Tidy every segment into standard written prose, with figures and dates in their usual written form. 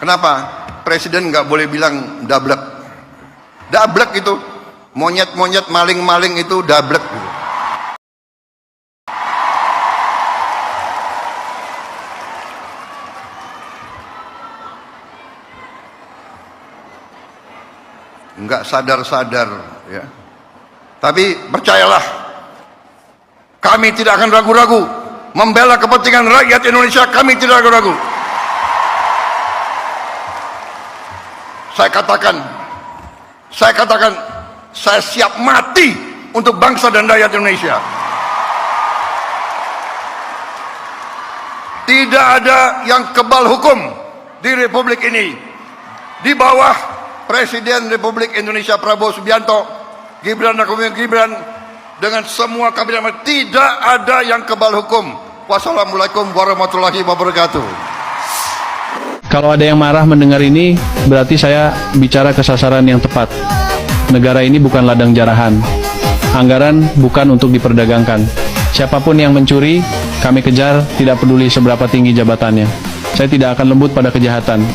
Kenapa presiden nggak boleh bilang dablek? Dablek itu monyet-monyet, maling-maling itu dablek. Nggak sadar-sadar, ya. Tapi percayalah, kami tidak akan ragu-ragu membela kepentingan rakyat Indonesia. Kami tidak ragu-ragu. Saya katakan, saya siap mati untuk bangsa dan rakyat Indonesia. Tidak ada yang kebal hukum di Republik ini. Di bawah Presiden Republik Indonesia Prabowo Subianto, Gibran dan Gibran, dengan semua kabinet, tidak ada yang kebal hukum. Wassalamualaikum warahmatullahi wabarakatuh. Kalau ada yang marah mendengar ini, berarti saya bicara ke sasaran yang tepat. Negara ini bukan ladang jarahan. Anggaran bukan untuk diperdagangkan. Siapapun yang mencuri, kami kejar, tidak peduli seberapa tinggi jabatannya. Saya tidak akan lembut pada kejahatan.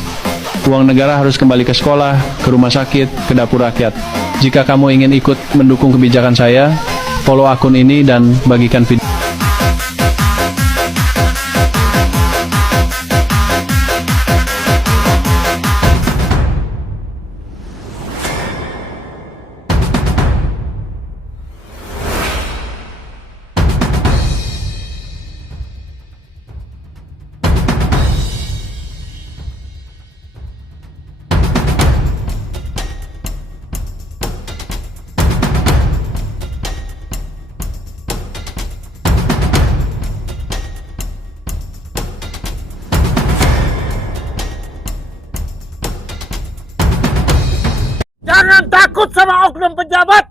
Uang negara harus kembali ke sekolah, ke rumah sakit, ke dapur rakyat. Jika kamu ingin ikut mendukung kebijakan saya, follow akun ini dan bagikan video. Jangan takut sama oknum pejabat,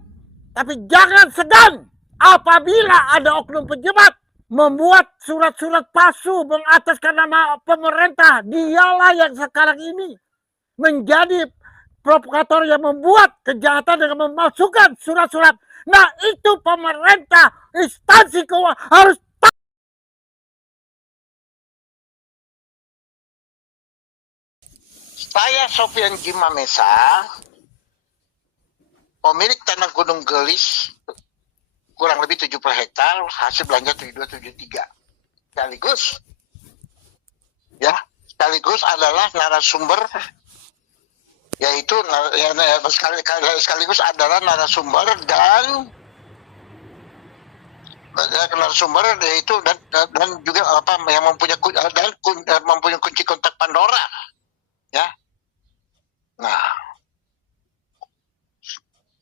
tapi jangan segan apabila ada oknum pejabat membuat surat-surat palsu mengataskan nama pemerintah. Dialah yang sekarang ini menjadi provokator yang membuat kejahatan dengan memasukkan surat-surat. Nah, itu pemerintah, instansi keuangan harus. Saya Sofian Jimamesa, pemilik tanah Gunung Gelis, kurang lebih 70 hektar, hasil belanja 7273. Sekaligus adalah narasumber, yaitu sekaligus adalah narasumber dan yaitu dan juga apa yang mempunyai kunci kontak Pandora, ya. Nah,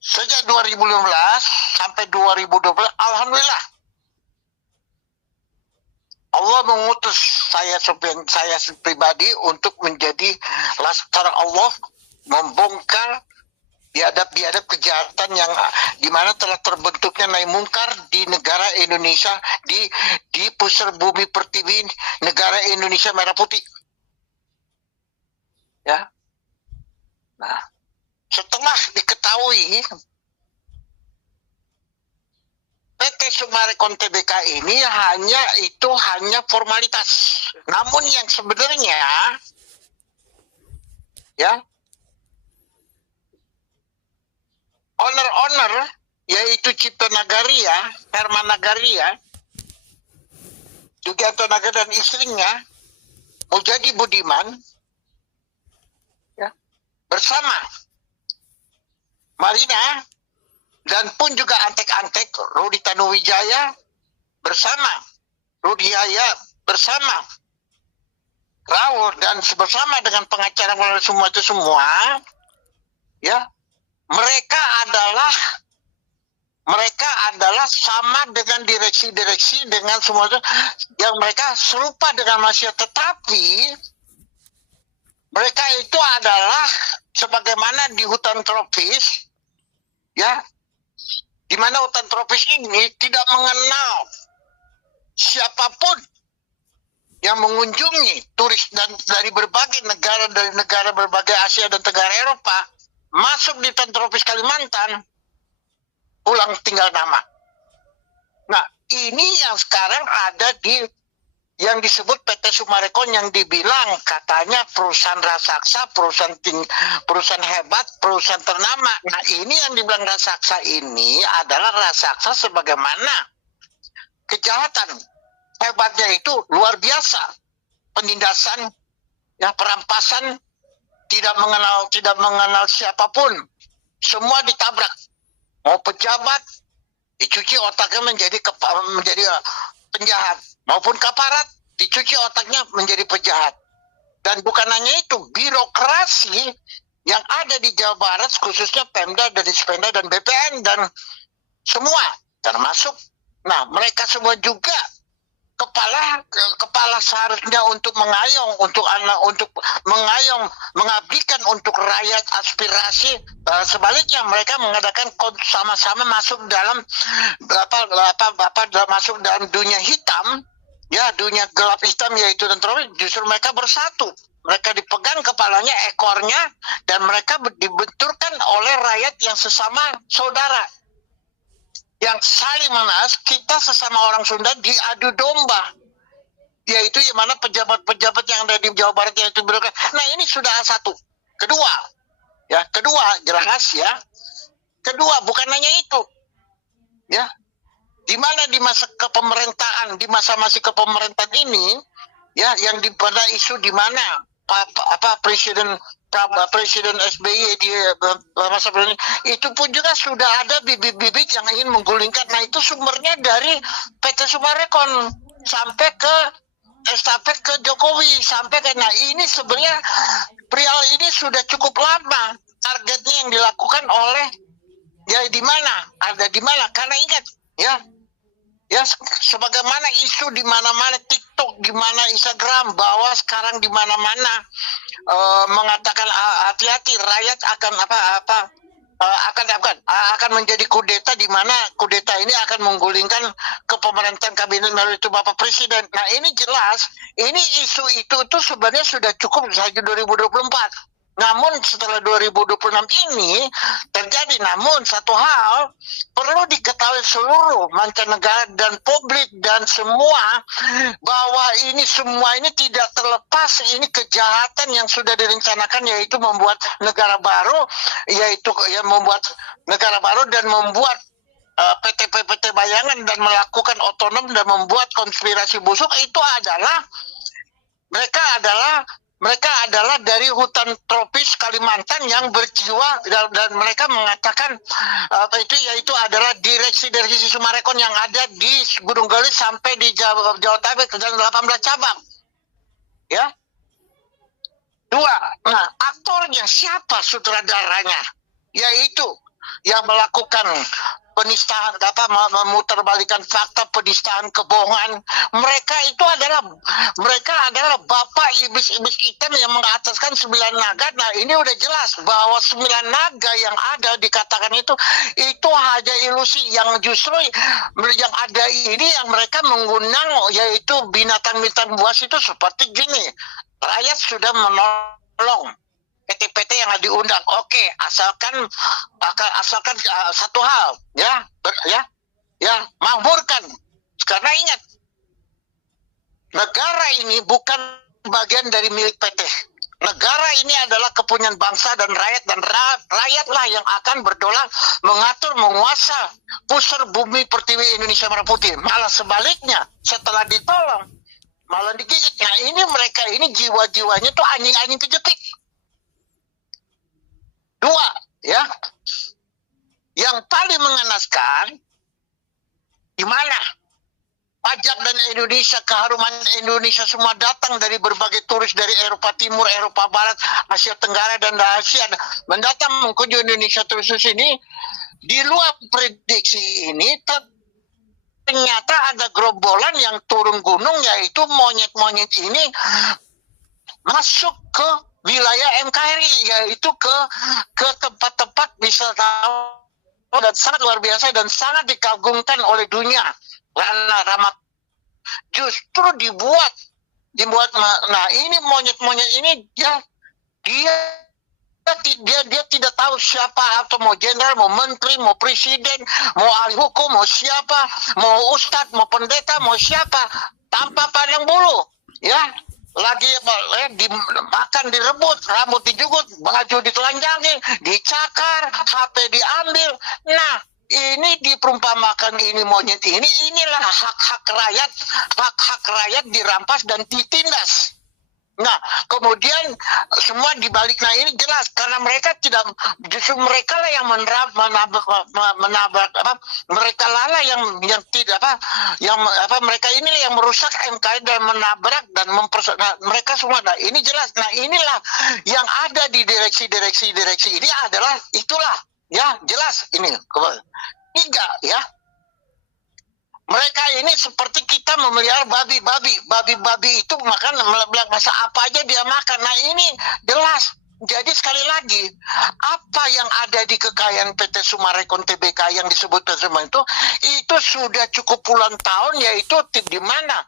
sejak 2015 sampai 2012, alhamdulillah, Allah mengutus saya pribadi untuk menjadi laskar Allah, membongkar biadab-biadab kejahatan yang dimana telah terbentuknya naik mungkar di negara Indonesia, di pusar bumi pertiwi negara Indonesia merah putih, ya. Nah, setelah diketahui PT Summarecon Tbk ini hanya formalitas, namun yang sebenarnya, ya, owner yaitu Cipto Nagaria, Herman Nagaria, Jugianto Nagaria dan istrinya Mujadi Budiman, ya, bersama Marina dan pun juga antek-antek Rudi Tanuwijaya bersama Rudi Yaya bersama Raul dan bersama dengan pengacara semua itu semua, ya, mereka adalah sama dengan direksi-direksi dengan semua itu yang mereka serupa dengan manusia, tetapi mereka itu adalah sebagaimana di hutan tropis, ya, di mana hutan tropis ini tidak mengenal siapapun yang mengunjungi turis dan dari berbagai negara berbagai Asia dan Tenggara Eropa masuk di hutan tropis Kalimantan, pulang tinggal nama. Nah, ini yang sekarang ada di yang disebut PT Summarecon, yang dibilang katanya perusahaan raksasa, perusahaan hebat, perusahaan ternama. Nah, ini yang dibilang raksasa ini adalah raksasa sebagaimana kejahatan hebatnya itu luar biasa. Penindasan, ya, perampasan, tidak mengenal siapapun. Semua ditabrak. Mau pejabat dicuci otaknya menjadi penjahat, maupun kaparat dicuci otaknya menjadi penjahat. Dan bukan hanya itu, birokrasi yang ada di Jawa Barat, khususnya Pemda dan Dispenda dan BPN dan semua termasuk, nah mereka semua juga kepala seharusnya untuk mengayong, untuk mengayong, mengabdikan untuk rakyat aspirasi. Sebaliknya mereka mengadakan sama-sama masuk dalam masuk dalam dunia hitam, ya, dunia gelap hitam, yaitu dan tropis. Justru mereka bersatu, mereka dipegang kepalanya, ekornya, dan mereka dibenturkan oleh rakyat yang sesama saudara, yang saling menas. Kita sesama orang Sunda diadu domba, yaitu yang mana pejabat-pejabat yang ada di Jawa Barat yaitu birokrat. Nah, ini sudah satu. Kedua jelas, ya. Kedua, bukan hanya itu, ya. Di mana di masa kepemerintahan, di masa-masa kepemerintahan ini, ya, yang pada isu di mana Presiden SBY di masa ini, itu pun juga sudah ada bibit-bibit yang ingin menggulingkan. Nah, itu sumbernya dari PT Summarecon sampai ke estafet ke Jokowi, sampai ke, nah ini sebenarnya perihal ini sudah cukup lama targetnya yang dilakukan oleh, ya, di mana ada di mana, karena ingat, ya sebagaimana isu di mana-mana, TikTok, di mana Instagram, bahwa sekarang di mana-mana mengatakan hati-hati, rakyat akan akan menjadi kudeta, di mana kudeta ini akan menggulingkan kepemerintahan kabinet melalui itu Bapak Presiden. Nah, ini jelas, ini isu itu sebenarnya sudah cukup sejak 2024. Namun setelah 2026 ini terjadi, namun satu hal perlu diketahui seluruh mancanegara dan publik dan semua, bahwa ini semua ini tidak terlepas, ini kejahatan yang sudah direncanakan, yaitu membuat negara baru, dan membuat PT bayangan dan melakukan otonom dan membuat konspirasi busuk. Itu adalah mereka adalah dari hutan tropis Kalimantan yang berjiwa, dan mereka mengatakan yaitu adalah direksi Summarecon yang ada di Gunung Gelis sampai di Jawa Tengah dan 18 cabang. Ya. Dua, nah, aktornya siapa, sutradaranya? Yaitu yang melakukan penistaan, memutarbalikkan fakta, penistaan, kebohongan. Mereka adalah bapak iblis-iblis hitam yang mengataskan 9 naga. Nah, ini udah jelas bahwa 9 naga yang ada dikatakan itu hanya ilusi, yang justru yang ada ini yang mereka mengundang, yaitu binatang-binatang buas itu seperti gini. Rakyat sudah menolong PT-PT yang diundang, oke, asalkan satu hal, ya, makmurkan. Karena ingat, negara ini bukan bagian dari milik PT. Negara ini adalah kepunyaan bangsa dan rakyatlah yang akan berdolar, mengatur, menguasa pusar bumi pertiwi Indonesia Merah Putih. Malah sebaliknya, setelah ditolong malah digigit. Nah, ini mereka ini jiwa-jiwanya tuh anjing-anjing kejetik. Dua, ya, yang paling mengenaskan, di mana pajak dan Indonesia, keharuman Indonesia semua datang dari berbagai turis dari Eropa Timur, Eropa Barat, Asia Tenggara, dan Asia mendatang mengunjungi Indonesia terus ini. Di luar prediksi ini, ternyata ada gerombolan yang turun gunung, yaitu monyet-monyet ini masuk ke wilayah NKRI, yaitu ke tempat-tempat wisatawan dan sangat luar biasa dan sangat dikagumkan oleh dunia. Rana Rama justru dibuat. Nah ini monyet-monyet ini dia tidak tahu siapa, atau mau jenderal, mau menteri, mau presiden, mau ahli hukum, mau siapa, mau ustadz, mau pendeta, mau siapa, tanpa pandang bulu, ya. Lagi dimakan, direbut, rambut dijugut, baju ditelanjangi, dicakar, HP diambil. Nah, ini diperumpamakan ini monyet inilah hak-hak rakyat dirampas dan ditindas. Nah, kemudian semua dibalik. Nah ini jelas karena mereka justru mereka lah yang menabrak mereka lah yang tidak mereka inilah yang merusak MKI dan menabrak dan mereka semua. Nah ini jelas. Nah inilah yang ada di direksi ini adalah itulah ya jelas ini. Tiga ya. Mereka ini seperti kita memelihara babi itu makan masa apa aja dia makan. Nah ini jelas. Jadi sekali lagi apa yang ada di kekayaan PT Summarecon Tbk yang disebut itu sudah cukup puluhan tahun, yaitu di mana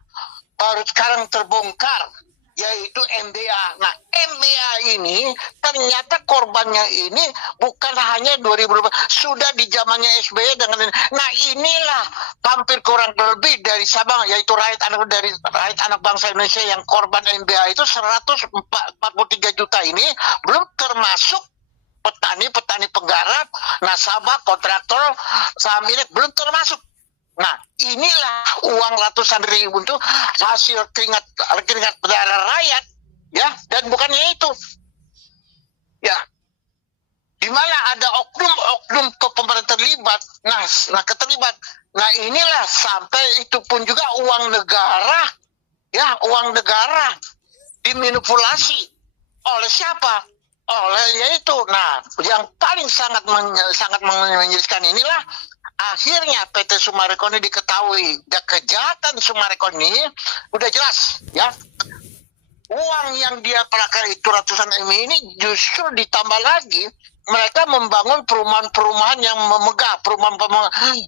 baru sekarang terbongkar, yaitu MBA. Nah, MBA ini ternyata korbannya ini bukan hanya 2000, sudah di zamannya SBY dengan. Nah, inilah hampir kurang lebih dari Sabang, yaitu rakyat anak bangsa Indonesia yang korban MBA itu 143 juta ini, belum termasuk petani penggarap, nasabah, kontraktor, saham milik, belum termasuk. Nah, inilah uang ratusan ribu itu hasil keringat darah rakyat, ya, dan bukannya itu, ya, di mana ada oknum pemerintah terlibat. Nah, keterlibat. Nah, inilah sampai itu pun juga uang negara, ya, uang negara dimanipulasi oleh siapa? Oleh yaitu. Nah, yang paling sangat menyedihkan inilah. Akhirnya PT Summarecon ini diketahui kejahatan Summarecon ini udah jelas ya. Uang yang dia pakai itu ratusan M ini justru ditambah lagi mereka membangun perumahan-perumahan yang memegah, perumahan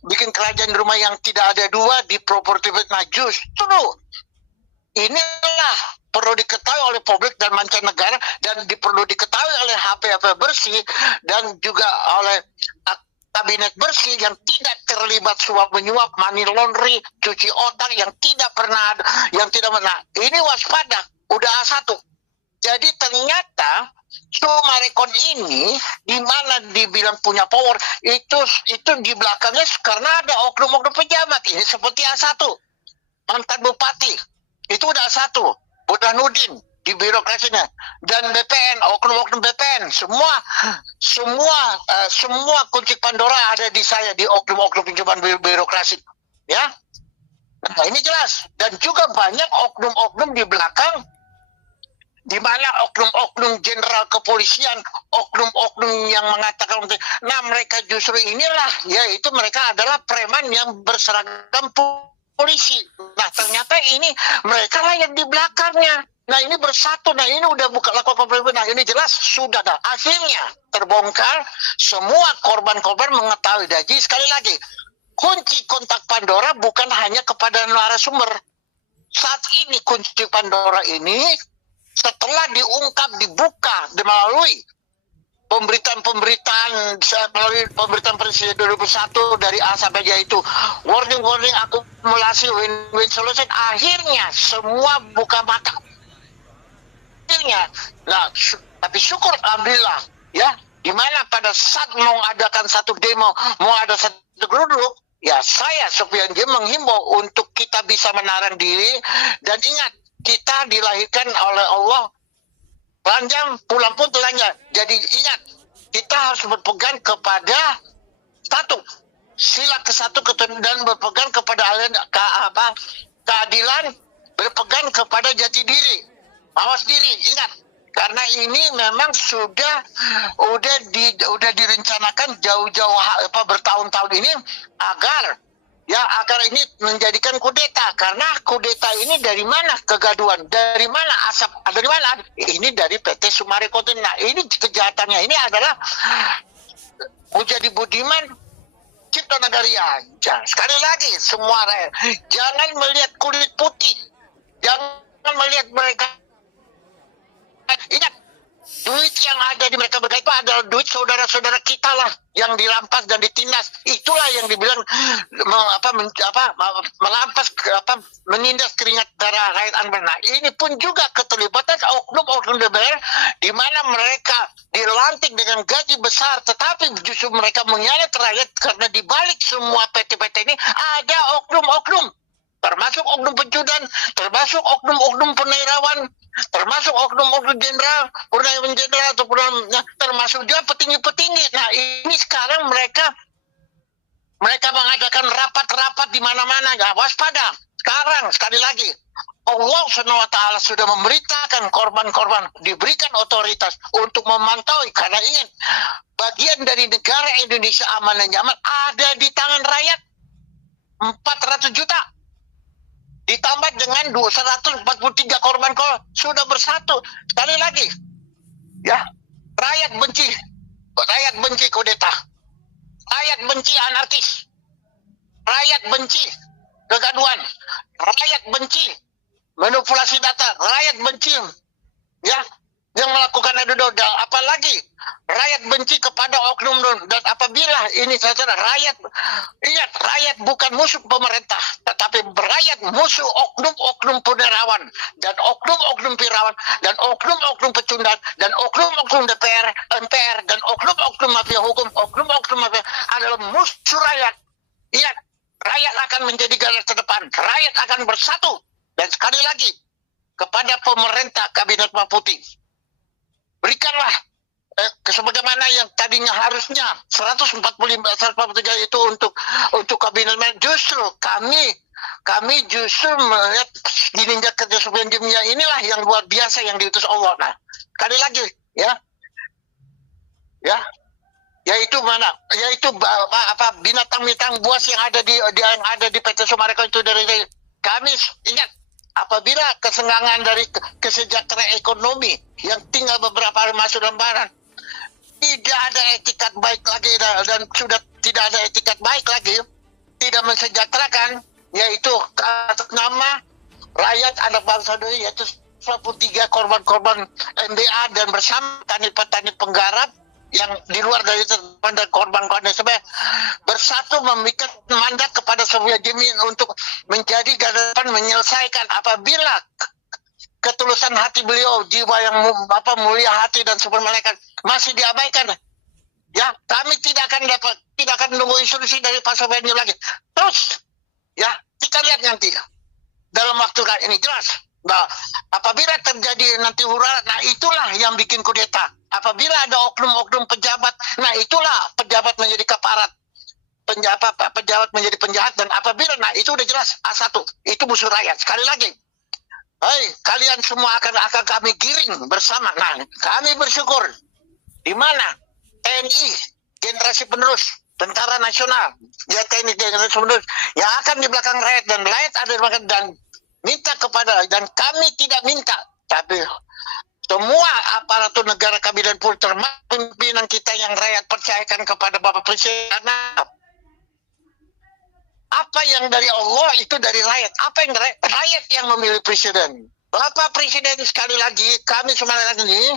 bikin kerajaan di rumah yang tidak ada dua di properti. Nah justru inilah perlu diketahui oleh publik dan mancanegara dan perlu diketahui oleh HP bersih dan juga oleh kabinet bersih yang tidak terlibat suap menyuap, money laundry, cuci otak yang tidak pernah, yang tidak pernah. Ini waspada, udah A1. Jadi ternyata Summarecon ini di mana dibilang punya power itu di belakangnya karena ada oknum-oknum pejabat. Ini seperti A1, mantan bupati, itu udah A1, Burhanuddin di birokrasinya, dan BPN, oknum-oknum BPN, semua kunci Pandora ada di saya, di oknum-oknum pinjaman birokrasi, ya. Nah ini jelas, dan juga banyak oknum-oknum di belakang, di mana oknum-oknum jenderal kepolisian, oknum-oknum yang mengatakan, nah mereka justru inilah, yaitu mereka adalah preman yang berseragam polisi. Nah ternyata ini mereka lah yang di belakangnya. Nah ini bersatu, nah ini udah buka lakukan pemerintah, nah ini jelas sudah dah. Akhirnya terbongkar, semua korban-korban mengetahui. Jadi sekali lagi, kunci kontak Pandora bukan hanya kepada narasumber. Saat ini kunci Pandora ini setelah diungkap, dibuka, melalui pemberitaan Presiden 2001 dari A sampai J itu warning akumulasi win-win solution, akhirnya semua buka mata. Nah, tapi syukur alhamdulillah ya, di mana pada saat mau adakan satu demo, mau ada satu geruduk, ya saya Sofyan J menghimbau untuk kita bisa menahan diri dan ingat kita dilahirkan oleh Allah panjang, pulang pun telanjang. Jadi ingat kita harus berpegang kepada satu sila ke-1 dan berpegang kepada keadilan, berpegang kepada jati diri. Awas diri, ingat, karena ini memang sudah direncanakan jauh-jauh bertahun-tahun ini agar ini menjadikan kudeta. Karena kudeta ini dari mana kegaduhan, dari mana asap, dari mana? Ini dari PT Summarecon. Nah ini kejahatannya ini adalah Budi Budiman Cipta Nagaria. Sekali lagi semua rakyat, jangan melihat kulit putih, jangan melihat mereka. Ingat, duit yang ada di mereka itu adalah duit saudara-saudara kita lah yang dirampas dan ditindas. Itulah yang dibilang merampas menindas keringat darah rakyat Anbar. Nah, ini pun juga keterlibatan oknum-oknum DPR di mana mereka dilantik dengan gaji besar, tetapi justru mereka menyalet rakyat karena di balik semua PT-PT ini ada oknum-oknum. Termasuk oknum pejudan, termasuk oknum-oknum penerawan, termasuk oknum-oknum jenderal, purnawirawan jenderal, atau termasuk juga petinggi-petinggi. Nah, ini sekarang mereka mengadakan rapat-rapat di mana-mana. Ya, waspada. Sekarang, sekali lagi, Allah SWT sudah memberitakan korban-korban diberikan otoritas untuk memantau, karena ingat, bagian dari negara Indonesia aman dan nyaman ada di tangan rakyat. 400 juta. Ditambah dengan 243 korban sudah bersatu. Sekali lagi, ya, rakyat benci kudeta, rakyat benci anarkis, rakyat benci kegaduhan, rakyat benci manipulasi data, rakyat benci, ya, yang melakukan adu domba. Apalagi rakyat benci kepada oknum, dan apabila ini saudara rakyat, ingat, rakyat bukan musuh pemerintah, tetapi rakyat musuh oknum-oknum punerawan dan oknum-oknum pirawan dan oknum-oknum pecundang dan oknum-oknum DPR, MPR dan oknum-oknum mafia hukum, oknum-oknum mafia adalah musuh rakyat. Ingat, rakyat akan menjadi garda terdepan, rakyat akan bersatu. Dan sekali lagi kepada pemerintah Kabinet Merah Putih, berikanlah sebagaimana yang tadinya harusnya 143 itu untuk kabinet. Justru kami justru melihat kinerja kerja sebelumnya inilah yang luar biasa yang diutus Allah. Nah, sekali lagi, ya, yaitu binatang-binatang buas yang ada di PT Sumarekon itu dari kami ingat. Apabila kesenggangan dari kesejahteraan ekonomi yang tinggal beberapa hari masuk lembaran, tidak ada etikat baik lagi dan sudah tidak ada etikat baik lagi, tidak mensejahterakan, yaitu atas nama rakyat anak bangsa ini, yaitu 23 korban-korban MBA dan bersama petani penggarap yang di luar dari korban-korban sebenarnya bersatu memberikan mandat kepada semua jemin untuk menjadi garda depan menyelesaikan. Apabila ketulusan hati beliau, jiwa yang mulia hati dan super malaikat masih diabaikan, ya, kami tidak akan menunggu instruksi dari Pak Sofian lagi. Terus, ya, kita lihat nanti dalam waktu ini jelas. Nah, apabila terjadi nanti hura, nah itulah yang bikin kudeta. Apabila ada oknum-oknum pejabat, nah itulah pejabat menjadi kaparat, pejabat menjadi penjahat, dan apabila, nah itu udah jelas A1, itu musuh rakyat. Sekali lagi, kalian semua akan kami giring bersama. Nah, kami bersyukur di mana TNI generasi penerus, tentara nasional, ya, TNI generasi penerus yang akan di belakang rakyat, dan rakyat ada di belakang, dan minta kepada, dan kami tidak minta, tapi semua aparatur negara kabinet pun, termasuk pimpinan kita yang rakyat percayakan kepada Bapak Presiden. Karena apa yang dari Allah itu dari rakyat. Apa yang dari rakyat yang memilih presiden. Bapak Presiden, sekali lagi kami sebenarnya ini,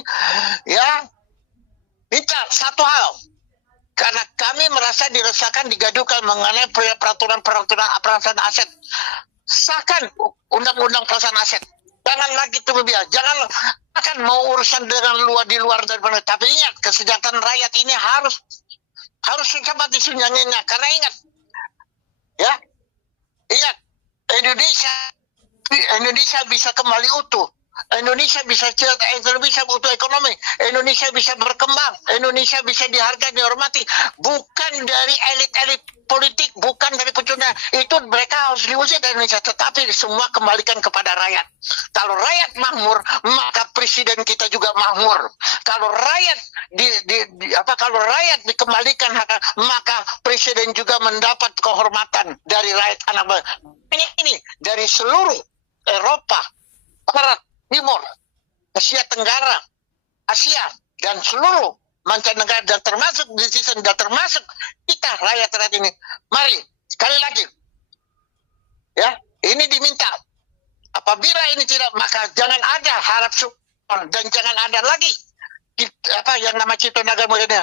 ya, minta satu hal. Karena kami merasa diresahkan, digaduhkan mengenai peraturan-peraturan perampasan aset. Sahkan undang-undang perampasan aset. Jangan lagi terbiar, jangan akan mau urusan dengan di luar daripada. Tapi ingat, kesejahteraan rakyat ini harus cepat disunyanyinya. Karena ingat, Indonesia bisa kembali utuh. Indonesia bisa utuh ekonomi, Indonesia bisa berkembang, Indonesia bisa dihargai, dihormati, bukan dari elit-elit politik, bukan dari pecundang. Itu mereka harus diusir dari Indonesia, tetapi semua kembalikan kepada rakyat. Kalau rakyat makmur, maka presiden kita juga makmur. Kalau rakyat kalau rakyat dikembalikan, maka presiden juga mendapat kehormatan dari rakyat anak bangsa. Ini dari seluruh Eropa, Barat, Timur, Asia Tenggara, Asia, dan seluruh mancanegara dan termasuk netizen dan termasuk kita rakyat-rakyat ini. Mari sekali lagi, ya ini diminta. Apabila ini tidak, maka jangan ada harap support dan jangan ada lagi yang nama Cipta Naga Mulia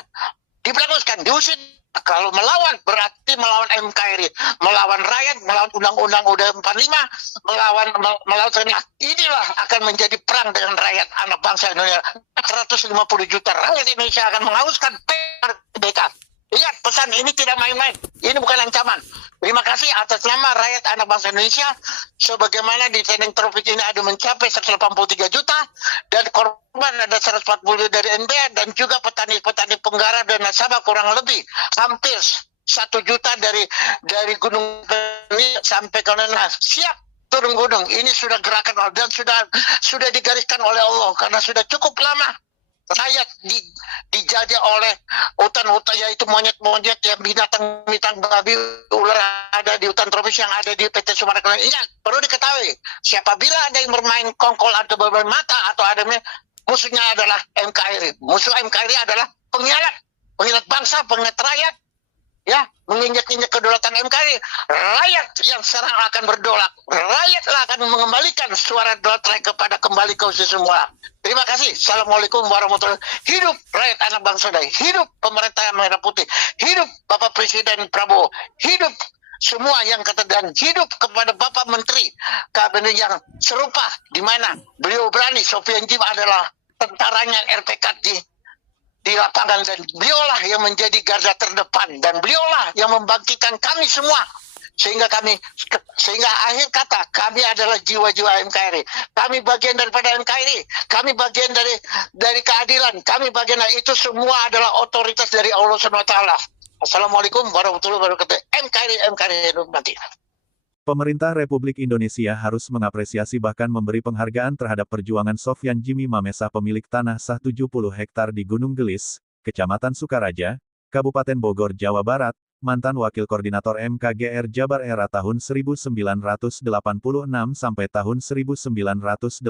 diberanguskan, diusir. Kalau melawan berarti melawan NKRI, melawan rakyat, melawan Undang-Undang UUD 45, melawan ternyata inilah akan menjadi perang dengan rakyat anak bangsa Indonesia. 150 juta rakyat Indonesia akan menghaluskan PRBK. Ingat pesan ini tidak main-main, ini bukan ancaman. Terima kasih atas nama rakyat anak bangsa Indonesia. Sebagaimana di trending topik ini ada mencapai 183 juta dan korban ada 140 dari NBA dan juga petani-petani penggarap dan nasabah kurang lebih hampir 1 juta dari Gunung ini sampai ke siap turun gunung. Ini sudah gerakan dan sudah digariskan oleh Allah karena sudah cukup lama rakyat dijajah oleh hutan-hutan, yaitu monyet-monyet yang binatang babi ular ada di hutan tropis yang ada di PT Sumarekon. Ingat, perlu diketahui, siapabila ada yang bermain kongkol atau bermain mata atau ada musuhnya adalah NKRI. Musuh NKRI adalah pengkhianat bangsa, pengkhianat rakyat, ya, menginjak-injak kedaulatan NKRI. Rakyat yang sekarang akan berdaulat, rakyatlah akan mengembalikan suara daulat rakyat kepada kembali ke usia semula. Terima kasih. Assalamualaikum warahmatullahi wabarakatuh. Hidup rakyat anak bangsa Sunda. Hidup pemerintah yang merah putih. Hidup Bapak Presiden Prabowo. Hidup semua yang kata dan hidup kepada Bapak Menteri Kabinet yang serupa, di mana beliau berani. Sofian Jim adalah tentaranya RPK di lapangan dan beliaulah yang menjadi garda terdepan dan beliaulah yang membangkitkan kami semua sehingga akhir kata kami adalah jiwa-jiwa NKRI. Kami bagian daripada NKRI. Kami bagian dari keadilan. Kami bagian dari itu semua adalah otoritas dari Allah SWT. Assalamualaikum warahmatullahi wabarakatuh. NKRI nanti. Pemerintah Republik Indonesia harus mengapresiasi bahkan memberi penghargaan terhadap perjuangan Sofyan Jimmy Mamesa pemilik tanah sah 70 hektar di Gunung Gelis, Kecamatan Sukaraja, Kabupaten Bogor, Jawa Barat, mantan Wakil Koordinator MKGR Jabar era tahun 1986 sampai tahun 1989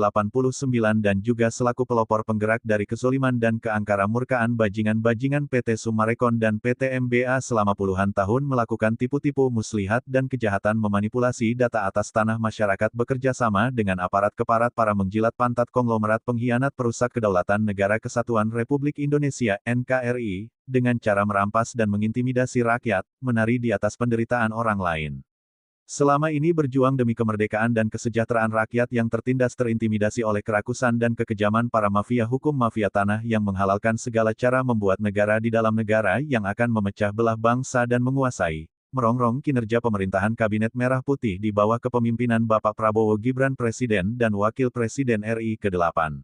dan juga selaku pelopor penggerak dari kezoliman dan keangkara murkaan bajingan-bajingan PT Sumarekon dan PT MBA selama puluhan tahun melakukan tipu-tipu muslihat dan kejahatan memanipulasi data atas tanah masyarakat bekerja sama dengan aparat keparat para menjilat pantat konglomerat pengkhianat perusak kedaulatan Negara Kesatuan Republik Indonesia NKRI, dengan cara merampas dan mengintimidasi rakyat, menari di atas penderitaan orang lain. Selama ini berjuang demi kemerdekaan dan kesejahteraan rakyat yang tertindas terintimidasi oleh kerakusan dan kekejaman para mafia hukum mafia tanah yang menghalalkan segala cara membuat negara di dalam negara yang akan memecah belah bangsa dan menguasai, merongrong kinerja pemerintahan Kabinet Merah Putih di bawah kepemimpinan Bapak Prabowo Gibran Presiden dan Wakil Presiden RI ke-8.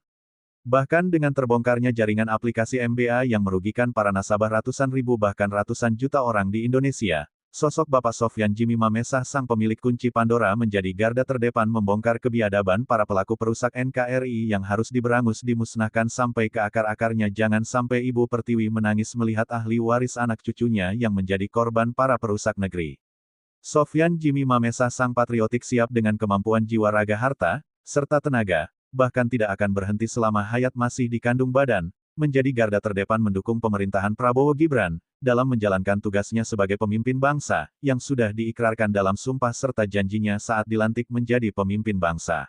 Bahkan dengan terbongkarnya jaringan aplikasi MBA yang merugikan para nasabah ratusan ribu bahkan ratusan juta orang di Indonesia, sosok Bapak Sofyan Jimmy Mamesa sang pemilik kunci Pandora menjadi garda terdepan membongkar kebiadaban para pelaku perusak NKRI yang harus diberangus dimusnahkan sampai ke akar-akarnya. Jangan sampai Ibu Pertiwi menangis melihat ahli waris anak cucunya yang menjadi korban para perusak negeri. Sofyan Jimmy Mamesa sang patriotik siap dengan kemampuan jiwa raga harta, serta tenaga, bahkan tidak akan berhenti selama hayat masih dikandung badan, menjadi garda terdepan mendukung pemerintahan Prabowo Gibran, dalam menjalankan tugasnya sebagai pemimpin bangsa, yang sudah diikrarkan dalam sumpah serta janjinya saat dilantik menjadi pemimpin bangsa.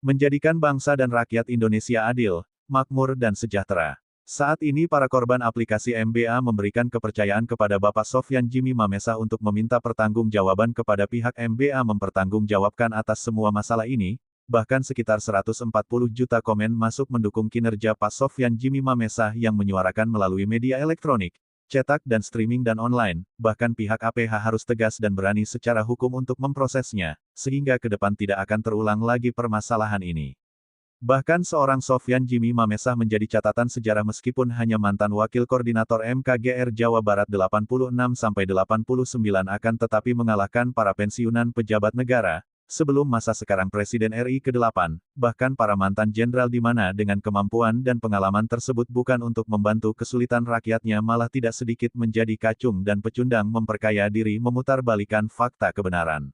Menjadikan bangsa dan rakyat Indonesia adil, makmur dan sejahtera. Saat ini para korban aplikasi MBA memberikan kepercayaan kepada Bapak Sofyan Jimmy Mamesa untuk meminta pertanggungjawaban kepada pihak MBA mempertanggungjawabkan atas semua masalah ini. Bahkan sekitar 140 juta komen masuk mendukung kinerja Pak Sofyan Jimmy Mamesa yang menyuarakan melalui media elektronik, cetak dan streaming dan online. Bahkan pihak APH harus tegas dan berani secara hukum untuk memprosesnya, sehingga ke depan tidak akan terulang lagi permasalahan ini. Bahkan seorang Sofyan Jimmy Mamesa menjadi catatan sejarah meskipun hanya mantan Wakil Koordinator MKGR Jawa Barat 86-89 akan tetapi mengalahkan para pensiunan pejabat negara, sebelum masa sekarang Presiden RI ke-8, bahkan para mantan jenderal di mana dengan kemampuan dan pengalaman tersebut bukan untuk membantu kesulitan rakyatnya malah tidak sedikit menjadi kacung dan pecundang memperkaya diri memutarbalikan fakta kebenaran.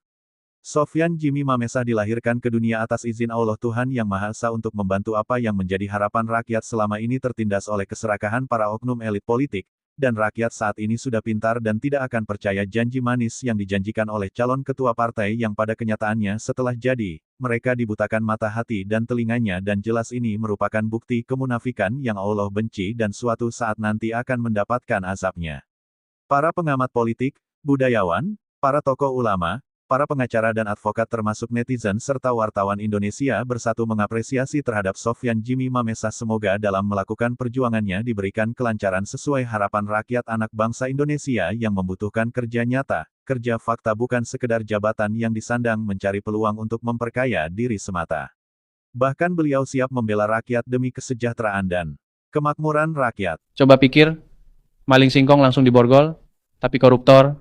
Sofyan Jimmy Mamesa dilahirkan ke dunia atas izin Allah Tuhan Yang Maha Esa untuk membantu apa yang menjadi harapan rakyat selama ini tertindas oleh keserakahan para oknum elit politik, dan rakyat saat ini sudah pintar dan tidak akan percaya janji manis yang dijanjikan oleh calon ketua partai yang pada kenyataannya setelah jadi, mereka dibutakan mata hati dan telinganya dan jelas ini merupakan bukti kemunafikan yang Allah benci dan suatu saat nanti akan mendapatkan azabnya. Para pengamat politik, budayawan, para tokoh ulama, para pengacara dan advokat termasuk netizen serta wartawan Indonesia bersatu mengapresiasi terhadap Sofyan Jimmy Mamesa semoga dalam melakukan perjuangannya diberikan kelancaran sesuai harapan rakyat anak bangsa Indonesia yang membutuhkan kerja nyata, kerja fakta bukan sekedar jabatan yang disandang mencari peluang untuk memperkaya diri semata. Bahkan beliau siap membela rakyat demi kesejahteraan dan kemakmuran rakyat. Coba pikir, maling singkong langsung diborgol, tapi koruptor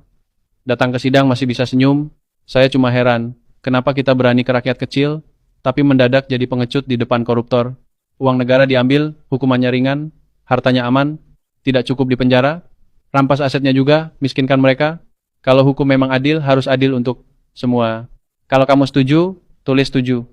datang ke sidang masih bisa senyum. Saya cuma heran, kenapa kita berani ke rakyat kecil, tapi mendadak jadi pengecut di depan koruptor. Uang negara diambil, hukumannya ringan, hartanya aman, tidak cukup di penjara, rampas asetnya juga, miskinkan mereka. Kalau hukum memang adil, harus adil untuk semua. Kalau kamu setuju, tulis setuju.